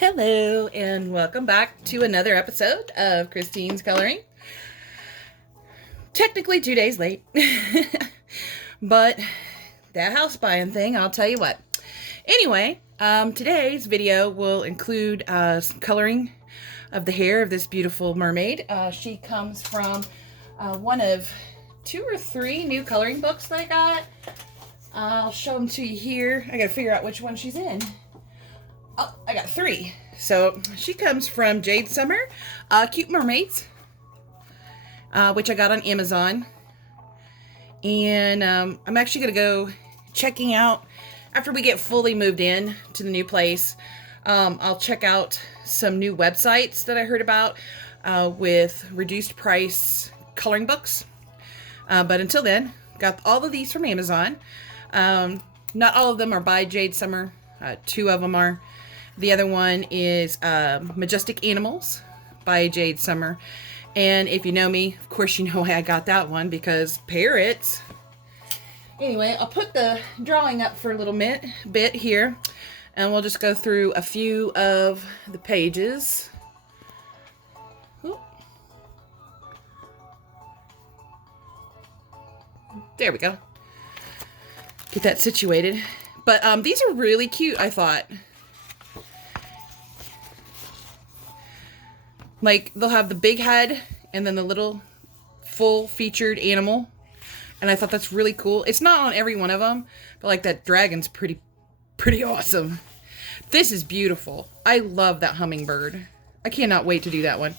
Hello and welcome back to another episode of Christine's Coloring. Technically 2 days late, but that house buying thing, I'll tell you what. Anyway, today's video will include some coloring of the hair of this beautiful mermaid. She comes from one of 2 or 3 new coloring books that I got. I'll show them to you here. I gotta figure out which one she's in. Oh, I got 3. So she comes from Jade Summer, Cute Mermaids, which I got on Amazon. And I'm actually going to go checking out, after we get fully moved in to the new place, I'll check out some new websites that I heard about with reduced price coloring books. But until then, got all of these from Amazon. Not all of them are by Jade Summer. 2 of them are. The other one is Majestic Animals by Jade Summer. And if you know me, of course you know why I got that one, because parrots. Anyway, I'll put the drawing up for a little bit here, and we'll just go through a few of the pages. Ooh. There we go. Get that situated. But these are really cute, I thought. Like, they'll have the big head and then the little full-featured animal. And I thought that's really cool. It's not on every one of them, but like that dragon's pretty awesome. This is beautiful. I love that hummingbird. I cannot wait to do that one.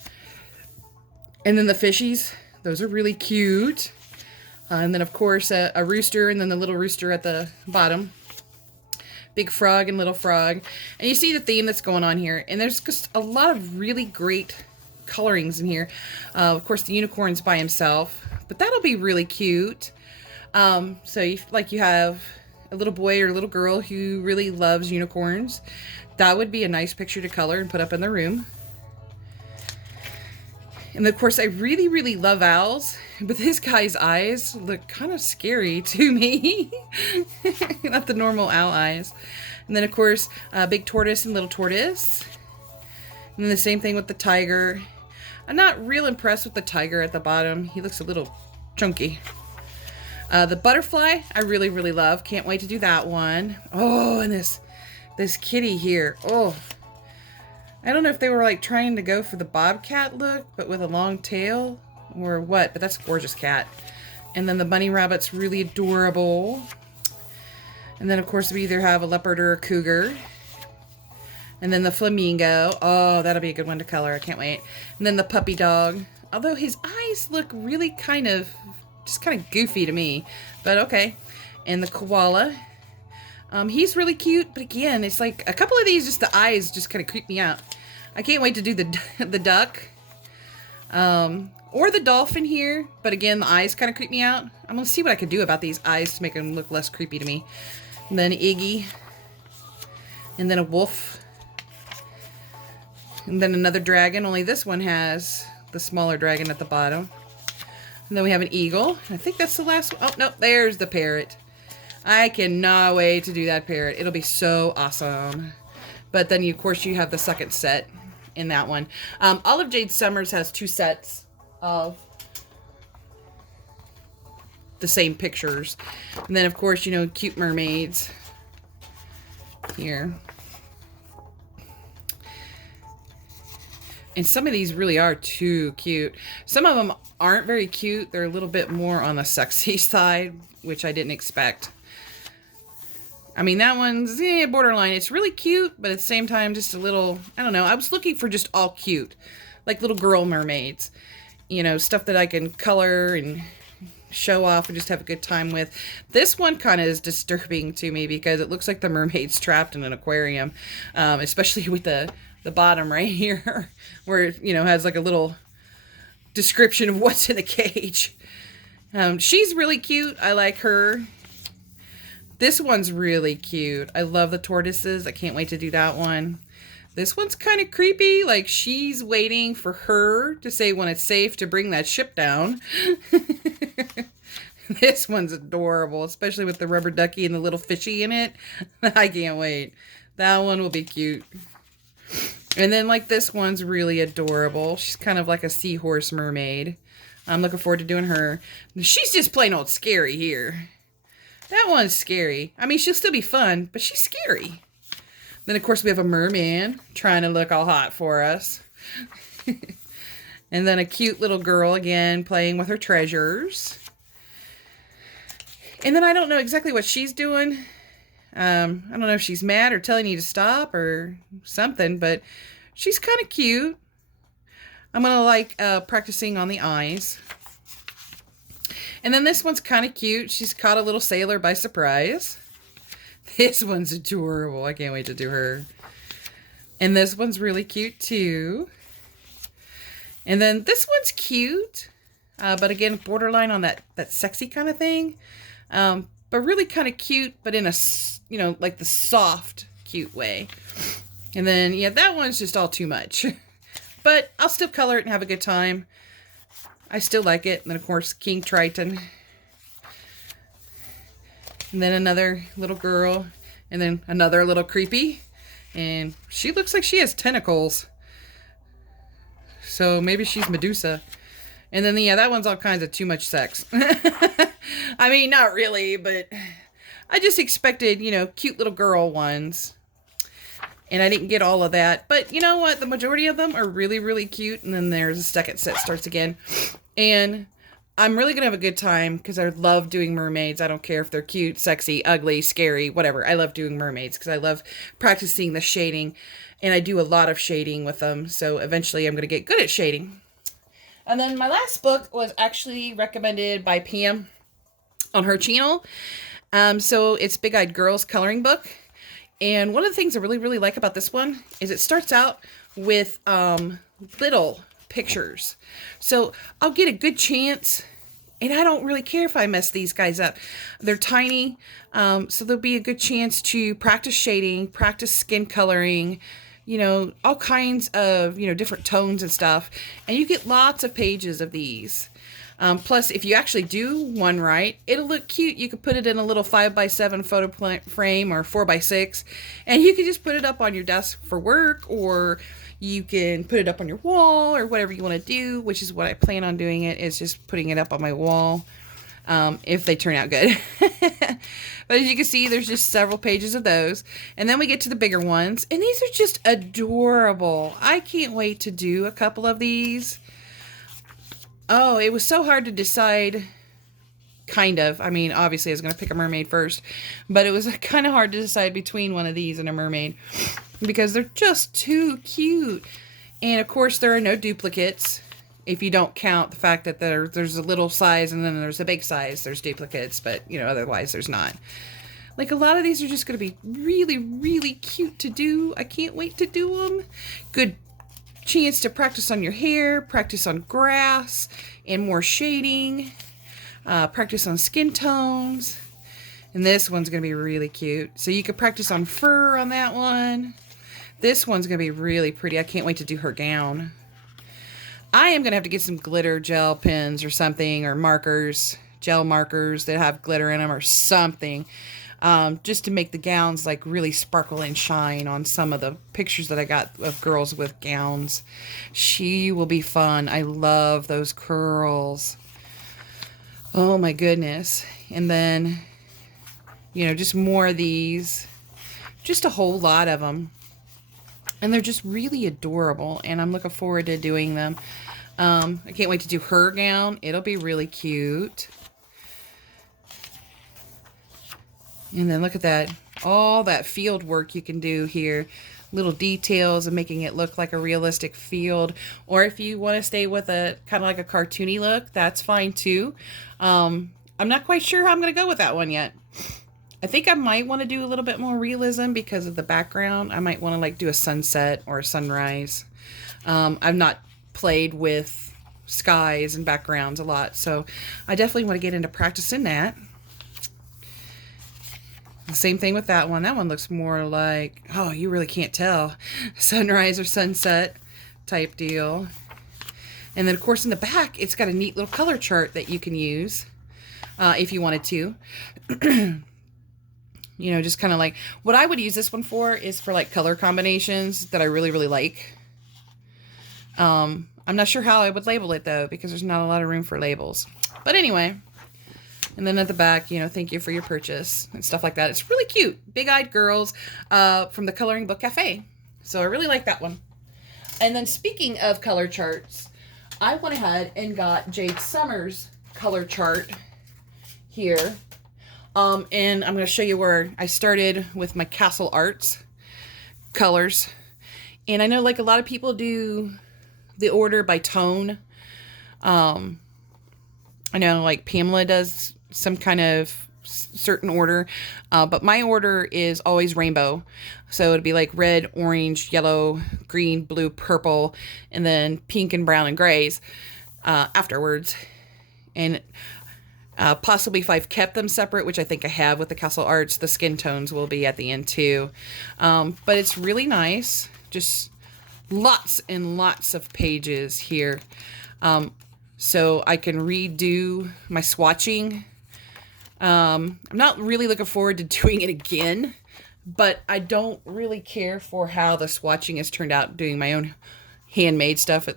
And then the fishies. Those are really cute. And then, of course, a rooster, and then the little rooster at the bottom. Big frog and little frog. And you see the theme that's going on here. And there's just a lot of really great colorings in here. Of course, the unicorn's by himself, but that'll be really cute. So you have a little boy or a little girl who really loves unicorns. That would be a nice picture to color and put up in the room. And of course, I really love owls, but this guy's eyes look kind of scary to me. Not the normal owl eyes. And then, of course, big tortoise and little tortoise. And then the same thing with the tiger. I'm not real impressed with the tiger at the bottom. He looks a little chunky. The butterfly, I really love. Can't wait to do that one. Oh, and this kitty here. Oh, I don't know if they were like trying to go for the bobcat look, but with a long tail or what, but that's a gorgeous cat. And then the bunny rabbit's really adorable. And then, of course, we either have a leopard or a cougar. And then the flamingo. Oh, that'll be a good one to color. I can't wait. And then the puppy dog. Although his eyes look really kind of goofy to me. But okay. And the koala. He's really cute. But again, it's like a couple of these, just the eyes just kind of creep me out. I can't wait to do the duck. Or the dolphin here. But again, the eyes kind of creep me out. I'm going to see what I can do about these eyes to make them look less creepy to me. And then Iggy. And then a wolf. And then another dragon, only this one has the smaller dragon at the bottom. And then we have an eagle. I think that's the last one. Oh, no, there's the parrot. I cannot wait to do that parrot. It'll be so awesome. But then, of course, you have the second set in that one. All of Jade Summers has 2 sets of the same pictures. And then, of course, you know, Cute Mermaids here. And some of these really are too cute. Some of them aren't very cute. They're a little bit more on the sexy side, which I didn't expect. I mean, that one's borderline. It's really cute, but at the same time, just a little, I don't know. I was looking for just all cute, like little girl mermaids. You know, stuff that I can color and show off and just have a good time with. This one kind of is disturbing to me because it looks like the mermaid's trapped in an aquarium, especially with the bottom right here where it, you know, has like a little description of what's in the cage. She's really cute. I like her. This one's really cute. I love the tortoises. I can't wait to do that one. This one's kind of creepy. Like, she's waiting for her to say when it's safe to bring that ship down. This one's adorable, especially with the rubber ducky and the little fishy in it. I can't wait. That one will be cute. And then like this one's really adorable. She's kind of like a seahorse mermaid. I'm looking forward to doing her. She's just plain old scary here. That one's scary. I mean, she'll still be fun, but she's scary. Then, of course, we have a merman trying to look all hot for us. And then a cute little girl, again, playing with her treasures. And then I don't know exactly what she's doing. I don't know if she's mad or telling you to stop or something, but she's kind of cute. I'm going to like practicing on the eyes. And then this one's kind of cute. She's caught a little sailor by surprise. This one's adorable. I can't wait to do her. And this one's really cute too. And then this one's cute. But again, borderline on that sexy kind of thing. But really kind of cute, but in a, you know, like the soft, cute way. And then, yeah, that one's just all too much. But I'll still color it and have a good time. I still like it. And then, of course, King Triton. And then another little girl. And then another little creepy. And she looks like she has tentacles. So maybe she's Medusa. And then, yeah, that one's all kinds of too much sex. I mean, not really, but I just expected, you know, cute little girl ones. And I didn't get all of that. But you know what? The majority of them are really, really cute. And then there's a second set starts again. And I'm really going to have a good time because I love doing mermaids. I don't care if they're cute, sexy, ugly, scary, whatever. I love doing mermaids because I love practicing the shading. And I do a lot of shading with them. So eventually I'm going to get good at shading. And then my last book was actually recommended by Pam on her channel. So it's Big Eyed Girls coloring book. And one of the things I really, really like about this one is it starts out with little pictures. So I'll get a good chance, and I don't really care if I mess these guys up. They're tiny, so there'll be a good chance to practice shading, practice skin coloring, you know, all kinds of, you know, different tones and stuff. And you get lots of pages of these. Plus, if you actually do one right, it'll look cute. You could put it in a little 5x7 photo frame or 4x6, and you can just put it up on your desk for work, or you can put it up on your wall, or whatever you want to do, which is what I plan on doing it, is just putting it up on my wall, if they turn out good. But as you can see, there's just several pages of those. And then we get to the bigger ones, and these are just adorable. I can't wait to do a couple of these. Oh, it was so hard to decide, kind of. I mean, obviously I was going to pick a mermaid first, but it was kind of hard to decide between one of these and a mermaid because they're just too cute. And of course, there are no duplicates if you don't count the fact that there's a little size and then there's a big size. There's duplicates, but, you know, otherwise there's not. Like, a lot of these are just going to be really, really cute to do. I can't wait to do them. Good chance to practice on your hair, practice on grass and more shading, practice on skin tones. And this one's going to be really cute. So you could practice on fur on that one. This one's going to be really pretty. I can't wait to do her gown. I am going to have to get some glitter gel pens or something, or markers, gel markers that have glitter in them or something. Just to make the gowns like really sparkle and shine on some of the pictures that I got of girls with gowns. She will be fun. I love those curls. Oh my goodness. And then, you know, just more of these. Just a whole lot of them. And they're just really adorable. And I'm looking forward to doing them. I can't wait to do her gown. It'll be really cute. And then look at that, all that field work you can do here. Little details and making it look like a realistic field. Or if you want to stay with a kind of like a cartoony look, that's fine too. I'm not quite sure how I'm going to go with that one yet. I think I might want to do a little bit more realism because of the background. I might want to like do a sunset or a sunrise. I've not played with skies and backgrounds a lot, so I definitely want to get into practicing that. The same thing with that one. That one looks more like, oh, you really can't tell, sunrise or sunset type deal. And then, of course, in the back, it's got a neat little color chart that you can use if you wanted to. You know, just kind of like, what I would use this one for is for like color combinations that I really, really like. I'm not sure how I would label it though, because there's not a lot of room for labels. But anyway, and then at the back, you know, thank you for your purchase and stuff like that. It's really cute. Big-eyed girls from the Coloring Book Cafe. So I really like that one. And then speaking of color charts, I went ahead and got Jade Summers' color chart here. And I'm going to show you where I started with my Castle Arts colors. And I know like a lot of people do the order by tone. I know like Pamela does some kind of certain order, but my order is always rainbow. So it'd be like red, orange, yellow, green, blue, purple, and then pink and brown and grays afterwards. And possibly if I've kept them separate, which I think I have with the Castle Arts, the skin tones will be at the end too. But it's really nice. Just lots and lots of pages here. So I can redo my swatching. I'm not really looking forward to doing it again, but I don't really care for how the swatching has turned out doing my own handmade stuff.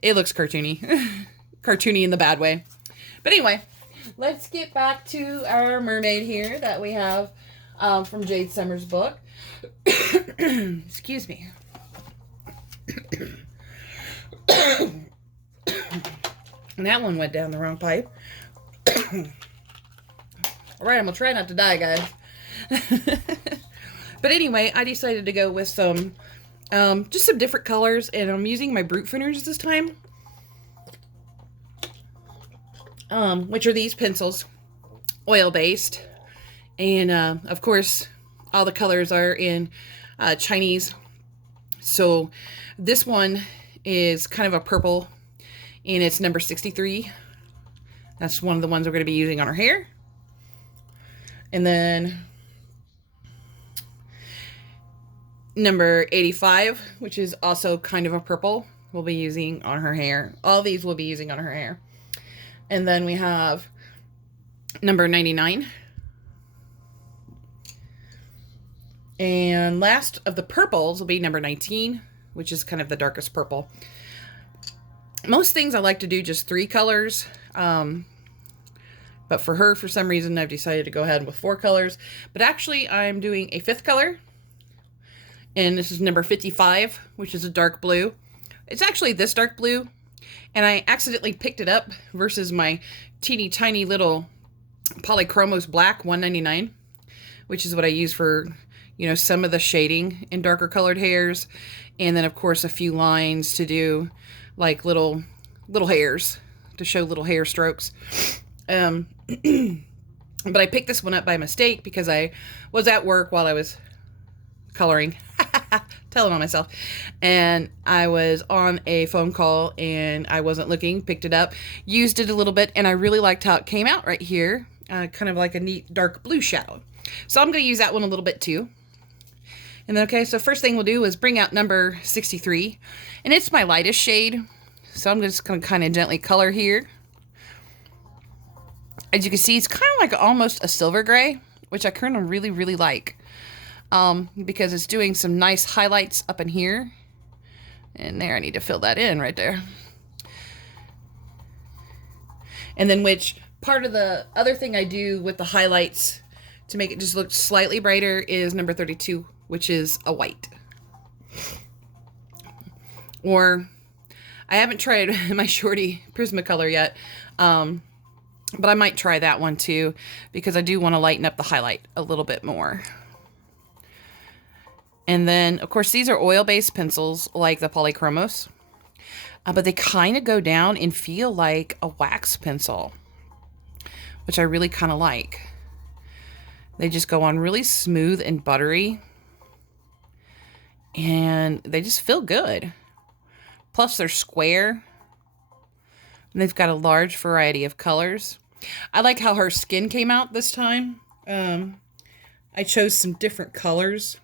It looks cartoony. Cartoony in the bad way. But anyway, let's get back to our mermaid here that we have from Jade Summers' book. Excuse me. And that one went down the wrong pipe. Alright, I'm going to try not to die, guys. But anyway, I decided to go with some, just some different colors. And I'm using my Brutfuners this time. Which are these pencils. Oil-based. And, of course, all the colors are in Chinese. So, this one is kind of a purple. And it's number 63. That's one of the ones we're going to be using on our hair. And then number 85, which is also kind of a purple, we'll be using on her hair. All these we'll be using on her hair. And then we have number 99. And last of the purples will be number 19, which is kind of the darkest purple. Most things I like to do just 3 colors. But for her, for some reason, I've decided to go ahead with 4 colors. But actually, I'm doing a 5th color. And this is number 55, which is a dark blue. It's actually this dark blue. And I accidentally picked it up versus my teeny tiny little Polychromos Black 199. Which is what I use for, you know, some of the shading in darker colored hairs. And then, of course, a few lines to do like little hairs. To show little hair strokes. But I picked this one up by mistake because I was at work while I was coloring. Telling on myself. And I was on a phone call and I wasn't looking, picked it up, used it a little bit, and I really liked how it came out right here. Kind of like a neat dark blue shadow. So I'm going to use that one a little bit too. And then, okay, so first thing we'll do is bring out number 63. And it's my lightest shade. So I'm just going to kind of gently color here. As you can see, it's kind of like almost a silver gray, which I kind of really, really like. Because it's doing some nice highlights up in here. And there, I need to fill that in right there. And then which part of the other thing I do with the highlights to make it just look slightly brighter is number 32, which is a white. Or, I haven't tried my Shorty Prismacolor yet, but I might try that one too, because I do want to lighten up the highlight a little bit more. And then, of course, these are oil-based pencils like the Polychromos, but they kind of go down and feel like a wax pencil, which I really kind of like. They just go on really smooth and buttery, and they just feel good. Plus, they're square, and they've got a large variety of colors. I like how her skin came out this time. I chose some different colors,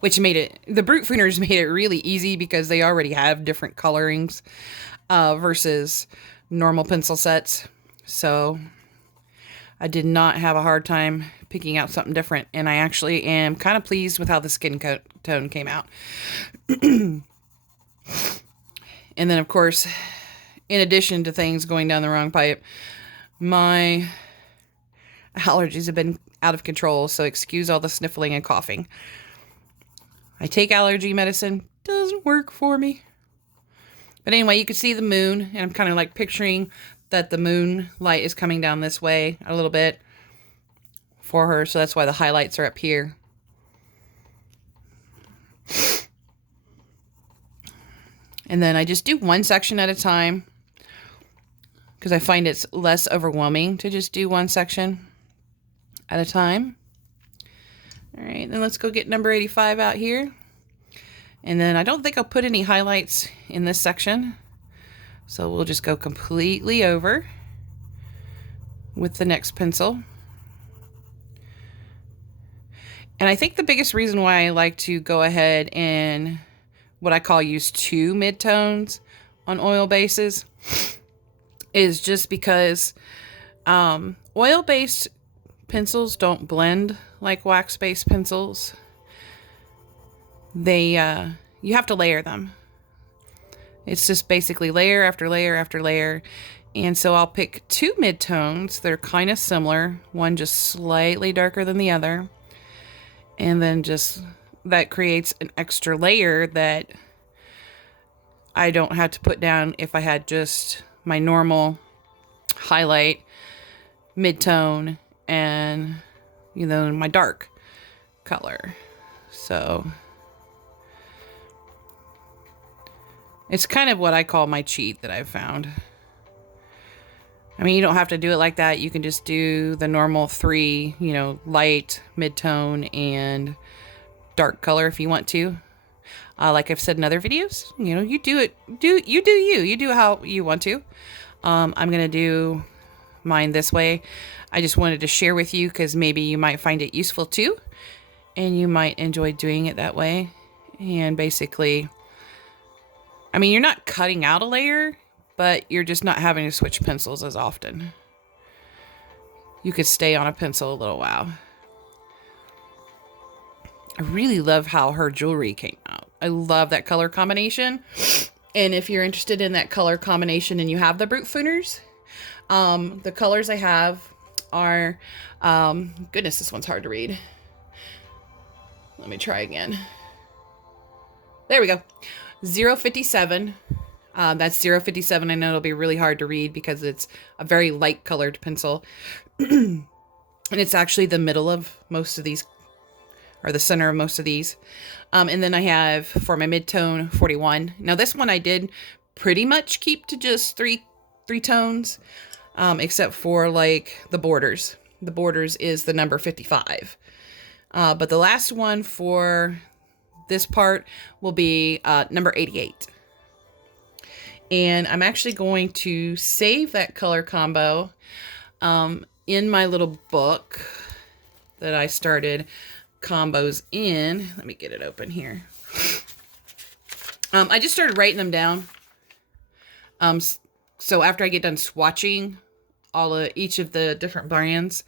which made it, the Brutfuners made it really easy because they already have different colorings versus normal pencil sets. So I did not have a hard time picking out something different, and I actually am kind of pleased with how the skin tone came out. And then, of course, in addition to things going down the wrong pipe, my allergies have been out of control, so excuse all the sniffling and coughing. I take allergy medicine, doesn't work for me. But anyway, you can see the moon, and I'm kind of like picturing that the moonlight is coming down this way a little bit for her, so that's why the highlights are up here. And then I just do one section at a time because I find it's less overwhelming to just do one section at a time. All right, then let's go get number 85 out here. And then I don't think I'll put any highlights in this section, so we'll just go completely over with the next pencil. And I think the biggest reason why I like to go ahead and what I call use 2 midtones on oil bases is just because oil-based pencils don't blend like wax-based pencils. They you have to layer them. It's just basically layer after layer after layer. And so I'll pick 2 midtones that are kind of similar, one just slightly darker than the other. And then just that creates an extra layer that I don't have to put down if I had just my normal highlight, mid-tone, and, you know, my dark color. So it's kind of what I call my cheat that I've found. I mean, you don't have to do it like that. You can just do the normal 3, you know, light, mid-tone, and dark color if you want to. Like I've said in other videos, you know, you do it, you do how you want to. I'm going to do mine this way. I just wanted to share with you because maybe you might find it useful too, and you might enjoy doing it that way. And basically, I mean, you're not cutting out a layer, but you're just not having to switch pencils as often. You could stay on a pencil a little while. I really love how her jewelry came out. I love that color combination. And if you're interested in that color combination and you have the Brutfuners, the colors I have are, goodness, this one's hard to read. Let me try again. There we go. 057. That's 057. I know it'll be really hard to read because it's a very light colored pencil. And it's actually the middle of most of these, or the center of most of these. And then I have for my mid-tone 41. Now this one I did pretty much keep to just three tones, except for like the borders. The borders is the number 55. But the last one for this part will be number 88. And I'm actually going to save that color combo in my little book that I started combos in. Let me get it open here. I just started writing them down. So after I get done swatching each of the different brands,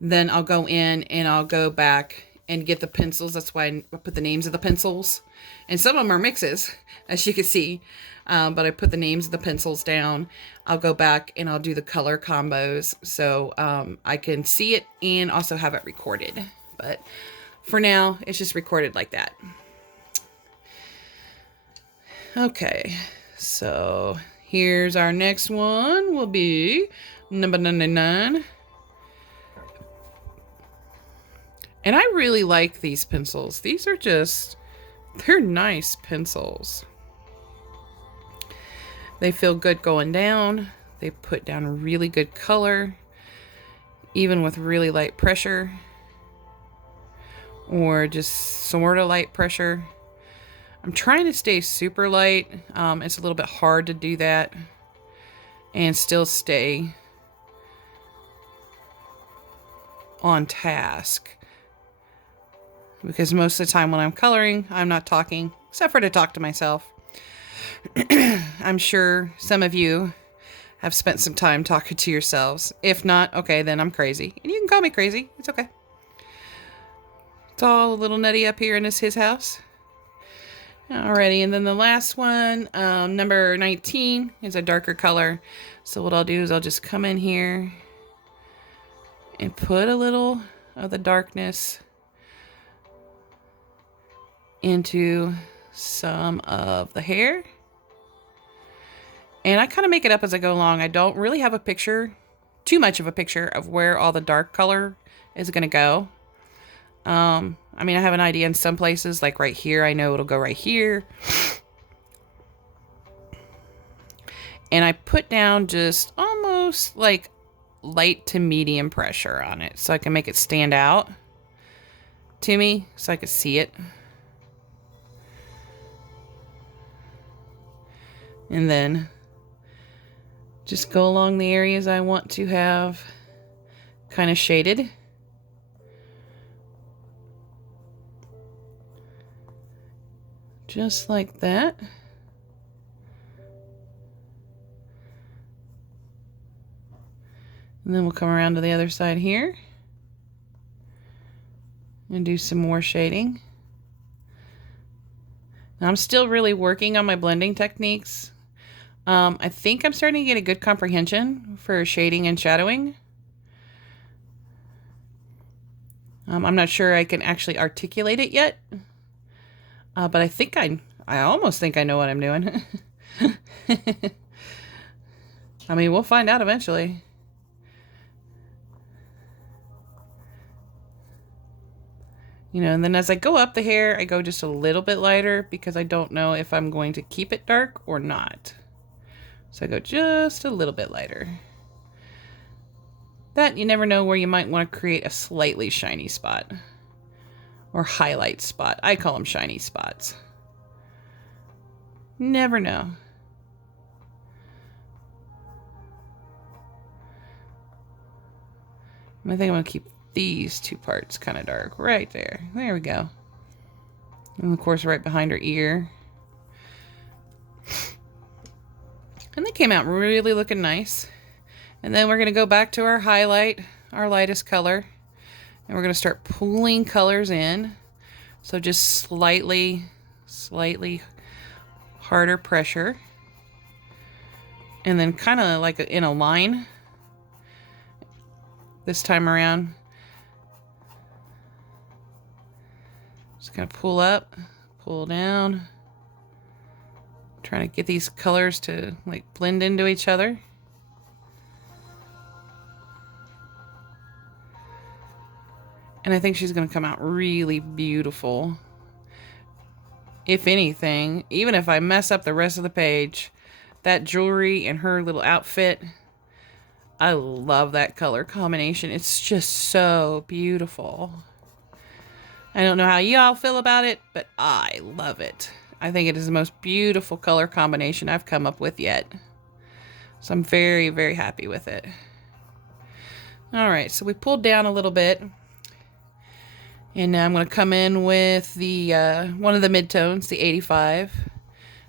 then I'll go in and I'll go back and get the pencils. That's why I put the names of the pencils. And some of them are mixes, as you can see. But I put the names of the pencils down. I'll go back and I'll do the color combos so I can see it and also have it recorded. But for now, it's just recorded like that. Okay, so here's our next one. Will be number 99. And I really like these pencils. These are they're nice pencils. They feel good going down. They put down really good color, even with really light pressure, or just sort of light pressure. I'm trying to stay super light. It's a little bit hard to do that and still stay on task, because most of the time when I'm coloring, I'm not talking, except for to talk to myself. I'm sure some of you have spent some time talking to yourselves. If not, okay, then I'm crazy. And you can call me crazy. It's okay. It's all a little nutty up here in his house. Alrighty, and then the last one, number 19, is a darker color. So what I'll do is I'll just come in here and put a little of the darkness into some of the hair. And I kind of make it up as I go along. I don't really have a picture, too much of a picture of where all the dark color is going to go. I mean, I have an idea in some places, like right here, I know it'll go right here. And I put down just almost like light to medium pressure on it so I can make it stand out to me so I can see it. And then just go along the areas I want to have kind of shaded. Just like that. And then we'll come around to the other side here and do some more shading. Now I'm still really working on my blending techniques. I think I'm starting to get a good comprehension for shading and shadowing. I'm not sure I can actually articulate it yet, but I think I almost think I know what I'm doing. I mean, we'll find out eventually. You know, and then as I go up the hair, I go just a little bit lighter because I don't know if I'm going to keep it dark or not. So I go just a little bit lighter. That, you never know where you might want to create a slightly shiny spot. Or highlight spot. I call them shiny spots. Never know. And I think I'm going to keep these two parts kind of dark right there. There we go. And of course right behind her ear. And they came out really looking nice. And then we're going to go back to our highlight, our lightest color. And we're going to start pulling colors in. So just slightly harder pressure. And then kind of like in a line this time around. Just gonna pull up, pull down, trying to get these colors to like blend into each other. And I think she's gonna come out really beautiful. If anything, even if I mess up the rest of the page, that jewelry and her little outfit, I love that color combination. It's just so beautiful. I don't know how y'all feel about it, but I love it. I think it is the most beautiful color combination I've come up with yet. So I'm very happy with it. Alright, so we pulled down a little bit. And now I'm going to come in with the one of the midtones, the 85.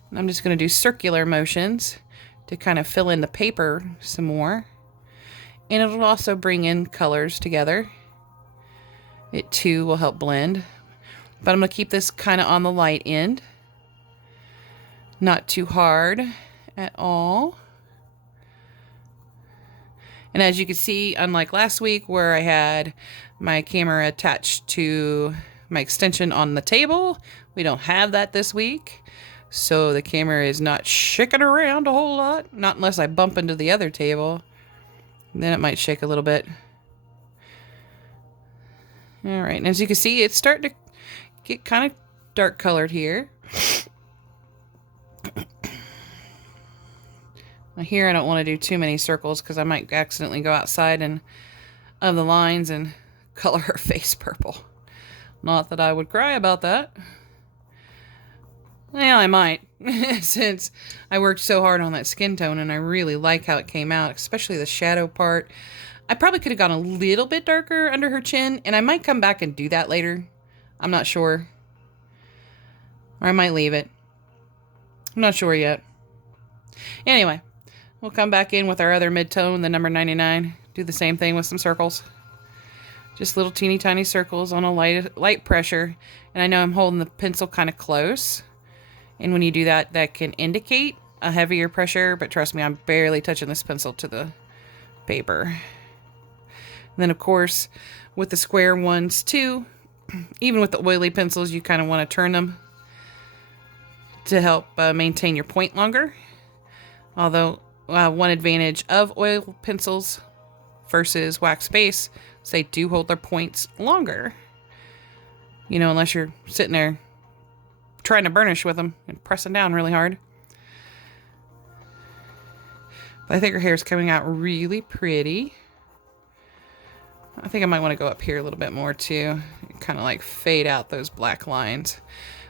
And I'm just going to do circular motions to kind of fill in the paper some more. And it'll also bring in colors together. It too will help blend. But I'm going to keep this kind of on the light end. Not too hard at all. And as you can see, unlike last week where I had my camera attached to my extension on the table, we don't have that this week. So the camera is not shaking around a whole lot. Not unless I bump into the other table. Then it might shake a little bit. Alright, and as you can see, it's starting to get kind of dark colored here. Now here I don't want to do too many circles because I might accidentally go outside and of the lines and color her face purple. Not that I would cry about that. Well, I might, since I worked so hard on that skin tone and I really like how it came out, especially the shadow part. I probably could have gone a little bit darker under her chin, and I might come back and do that later. I'm not sure. Or I might leave it. I'm not sure yet. Anyway, we'll come back in with our other mid-tone, the number 99. Do the same thing with some circles. Just little teeny tiny circles on a light pressure. And I know I'm holding the pencil kind of close. And when you do that, that can indicate a heavier pressure. But trust me, I'm barely touching this pencil to the paper. And then, of course, with the square ones too, even with the oily pencils, you kind of want to turn them to help maintain your point longer. Although one advantage of oil pencils versus wax base is they do hold their points longer. You know, unless you're sitting there trying to burnish with them and pressing down really hard. But I think her hair is coming out really pretty. I think I might want to go up here a little bit more too. Kind of like fade out those black lines.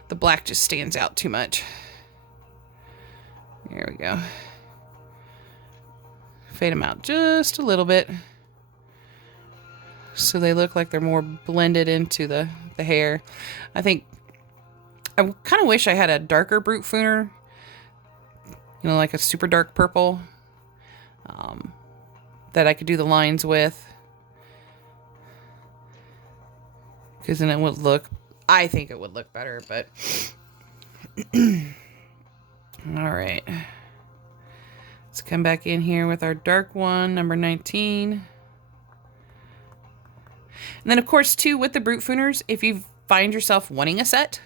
The black just stands out too much. There we go. Fade them out just a little bit, so they look like they're more blended into the hair. I think I kind of wish I had a darker Brutfuner, you know, like a super dark purple, that I could do the lines with, because then it would look, I think it would look better. But all right, let's come back in here with our dark one, number 19. And then, of course, too, with the Brutfuners, if you find yourself wanting a set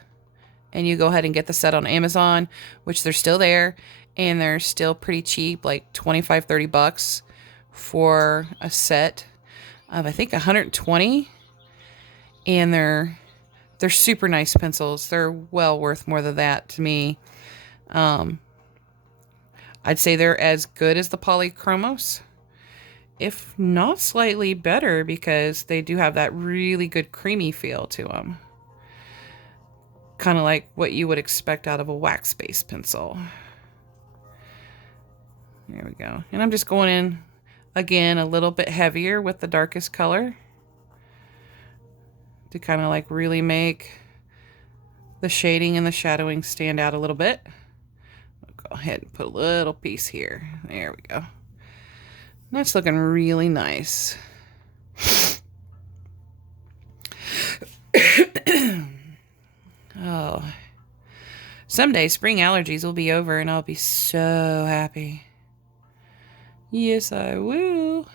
and you go ahead and get the set on Amazon, which they're still there and they're still pretty cheap, like 25, 30 bucks for a set of, I think, 120. And they're super nice pencils. They're well worth more than that to me. I'd say they're as good as the Polychromos, if not slightly better, because they do have that really good creamy feel to them. Kind of like what you would expect out of a wax-based pencil. There we go. And I'm just going in, again, a little bit heavier with the darkest color to kind of like really make the shading and the shadowing stand out a little bit. I'll go ahead and put a little piece here. There we go. That's looking really nice. Oh, someday spring allergies will be over and I'll be so happy. Yes, I will.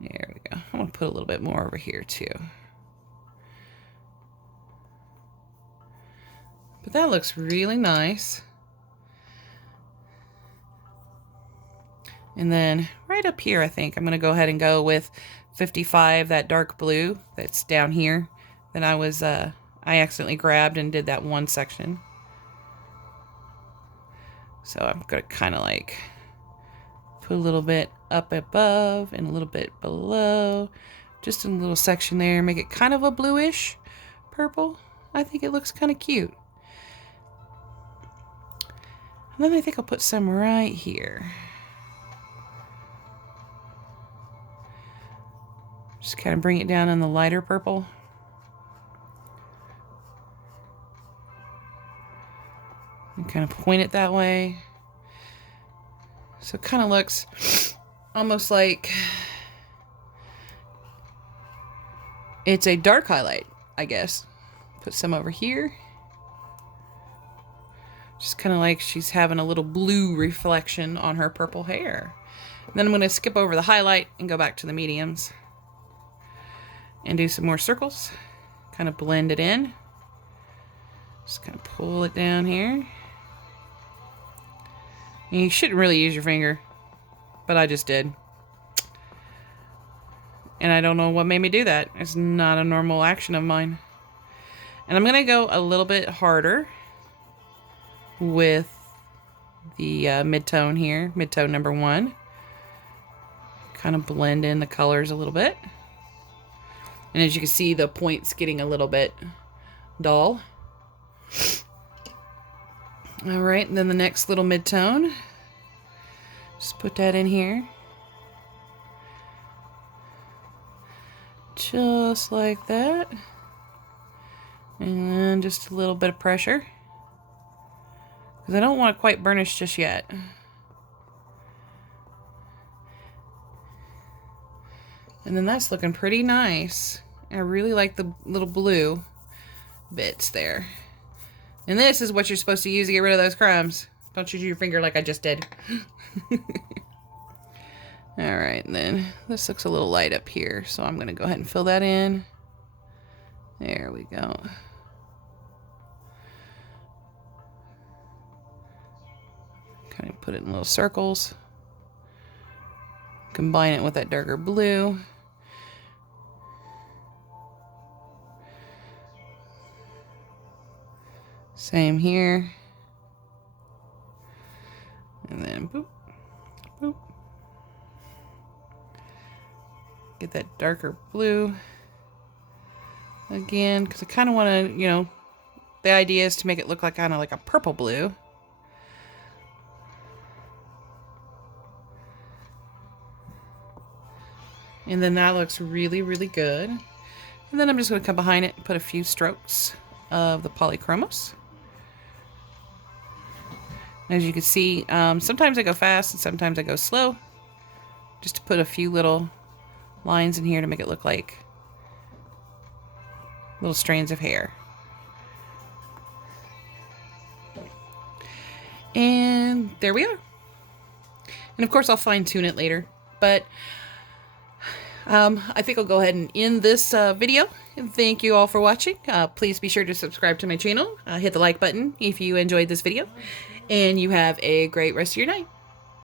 There we go. I'm going to put a little bit more over here too. But that looks really nice. And then right up here, I think I'm going to go ahead and go with 55, that dark blue that's down here that I accidentally grabbed and did that one section. So I'm going to kind of like put a little bit up above and a little bit below, just in a little section there, make it kind of a bluish purple. I think it looks kind of cute. And then I think I'll put some right here. Just kind of bring it down in the lighter purple. And kind of point it that way. So it kind of looks almost like it's a dark highlight, I guess. Put some over here. Just kind of like she's having a little blue reflection on her purple hair. And then I'm going to skip over the highlight and go back to the mediums. And do some more circles. Kind of blend it in. Just kind of pull it down here. And you shouldn't really use your finger, but I just did. And I don't know what made me do that. It's not a normal action of mine. And I'm going to go a little bit harder with the mid-tone here. Mid-tone number 1. Kind of blend in the colors a little bit. And as you can see, the point's getting a little bit dull. All right, and then the next little mid-tone. Just put that in here. Just like that. And then just a little bit of pressure. Because I don't want to quite burnish just yet. And then that's looking pretty nice. I really like the little blue bits there. And this is what you're supposed to use to get rid of those crumbs. Don't use your finger like I just did. Alright, then this looks a little light up here, so I'm going to go ahead and fill that in. There we go. Kind of put it in little circles. Combine it with that darker blue. Same here. And then boop, boop. Get that darker blue again, because I kind of want to, you know, the idea is to make it look like kind of like a purple blue. And then that looks really, really good. And then I'm just going to come behind it and put a few strokes of the polychromos. As you can see, sometimes I go fast and sometimes I go slow. Just to put a few little lines in here to make it look like little strands of hair. And there we are. And of course I'll fine tune it later. But I think I'll go ahead and end this video. And thank you all for watching. Please be sure to subscribe to my channel. Hit the like button if you enjoyed this video. And you have a great rest of your night.